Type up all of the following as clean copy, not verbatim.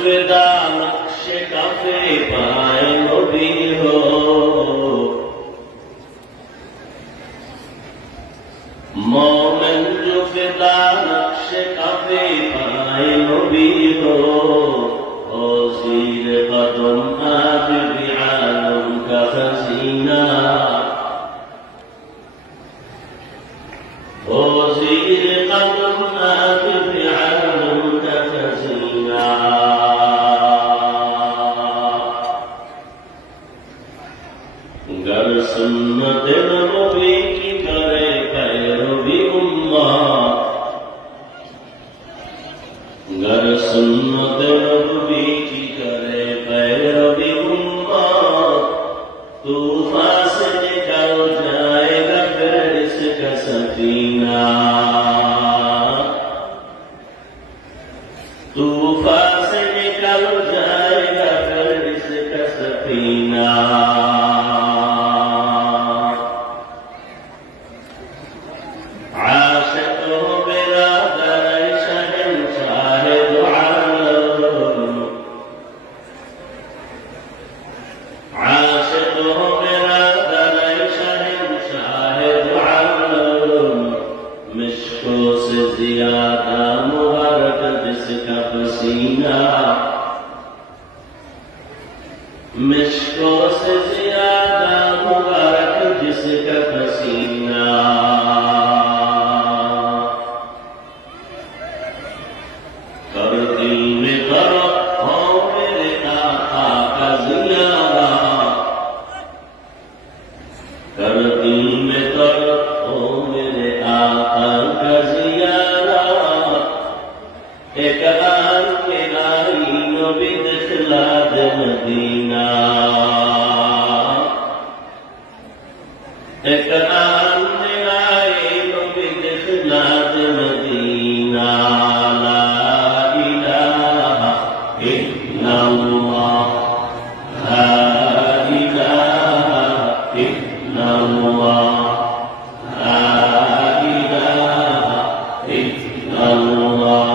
जुगदा नक्श काफे पाए नबी हो मोमिन जुगदा नक्श काफे पाए नबी हो ओ ज़ीर कदम आबिद आलम का खज़ीना ओ ज़ीर कदम आबिद आलम का खज़ीना गर सुन्नत नबी की करे पैरवी उम्मत गर सुन्नत नबी की करे पैरवी उम्मत तूफान से निकल जाएगा फिर इसका सफीना तूफान से निकल जाएगा फिर इसका सफीना ज़ियादा मुबारक जिसका पसीना मिश्कों से ज़ियादा मुबारक जिसका पसीना कर दिल में करो हो मेरे आका का ज़ियादा कर दिल में करो हो मेरे आका का एक आन के लाई नबी दिखला दे मदीना एक आन के लाई नबी दिखला दे मदीना ला इलाहा इल्लल्लाह ला इलाहा इल्लल्लाह ला इलाहा इल्लल्लाह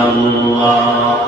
Allah